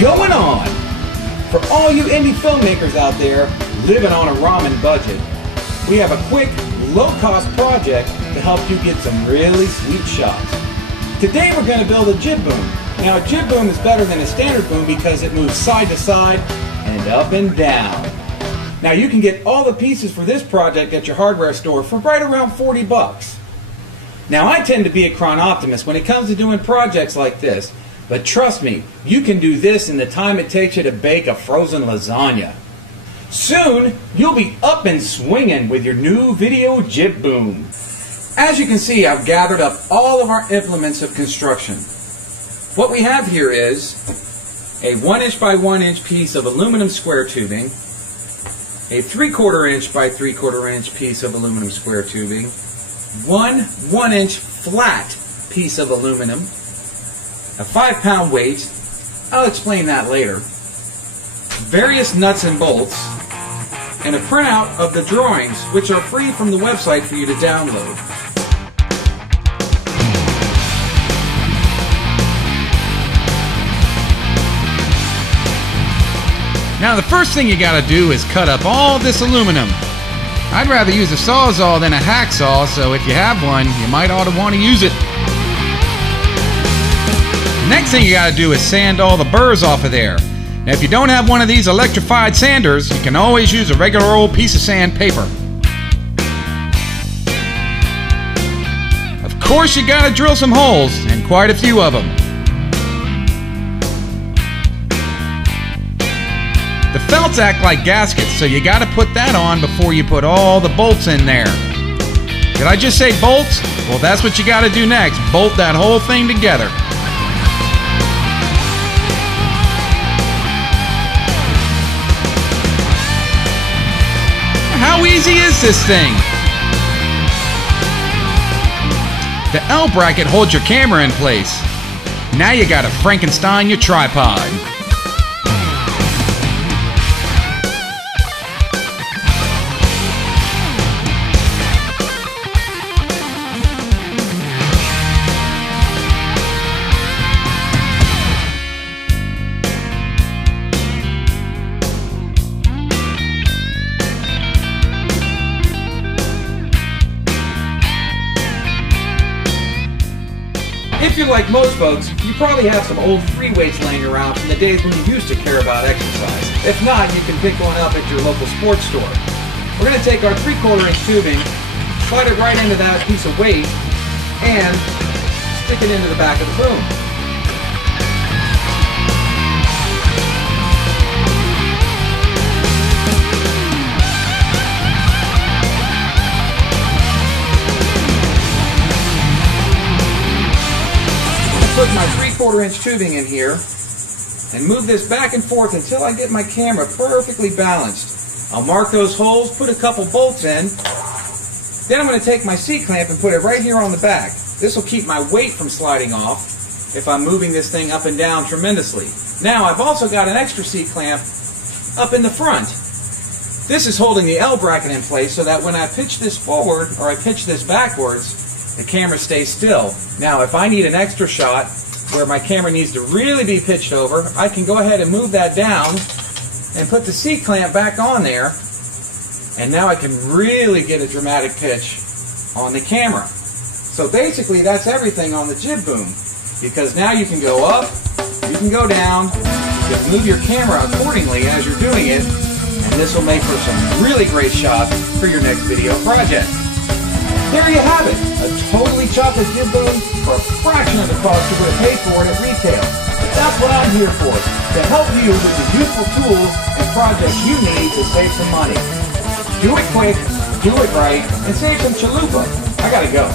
going on? For all you indie filmmakers out there living on a ramen budget, we have a quick, low-cost project to help you get some really sweet shots. Today we're going to build a jib boom. Now a jib boom is better than a standard boom because it moves side to side and up and down. Now you can get all the pieces for this project at your hardware store for right around 40 bucks. Now I tend to be a chronoptimist when it comes to doing projects like this, but trust me, you can do this in the time it takes you to bake a frozen lasagna. Soon, you'll be up and swinging with your new video jib boom. As you can see, I've gathered up all of our implements of construction. What we have here is a 1" by 1" piece of aluminum square tubing, a 3/4" by 3/4" piece of aluminum square tubing, one 1" flat piece of aluminum, a 5-pound weight, I'll explain that later, various nuts and bolts, and a printout of the drawings, which are free from the website for you to download. Now the first thing you gotta do is cut up all this aluminum. I'd rather use a sawzall than a hacksaw, so if you have one, you might ought to want to use it. Next thing you gotta do is sand all the burrs off of there. Now if you don't have one of these electrified sanders, you can always use a regular old piece of sandpaper. Of course you gotta drill some holes, and quite a few of them. The felts act like gaskets, so you gotta put that on before you put all the bolts in there. Did I just say bolts? Well, that's what you gotta do next. Bolt that whole thing together. How easy is this thing? The L bracket holds your camera in place. Now you gotta Frankenstein your tripod. If you're like most folks, you probably have some old free weights laying around from the days when you used to care about exercise. If not, you can pick one up at your local sports store. We're going to take our 3/4" tubing, slide it right into that piece of weight, and stick it into the back of the boom. Put my 3/4" tubing in here and move this back and forth until I get my camera perfectly balanced. I'll mark those holes, put a couple bolts in, then I'm going to take my C-clamp and put it right here on the back. This will keep my weight from sliding off if I'm moving this thing up and down tremendously. Now I've also got an extra C-clamp up in the front. This is holding the L bracket in place so that when I pitch this forward or I pitch this backwards, the camera stays still. Now if I need an extra shot where my camera needs to really be pitched over, I can go ahead and move that down and put the C-clamp back on there, and now I can really get a dramatic pitch on the camera. So basically that's everything on the jib boom, because now you can go up, you can go down, you can move your camera accordingly as you're doing it, and this will make for some really great shots for your next video project. There you have it, a totally chocolate jib boom for a fraction of the cost you would have paid for it at retail. But that's what I'm here for, to help you with the useful tools and projects you need to save some money. Do it quick, do it right, and save some chalupa. I gotta go.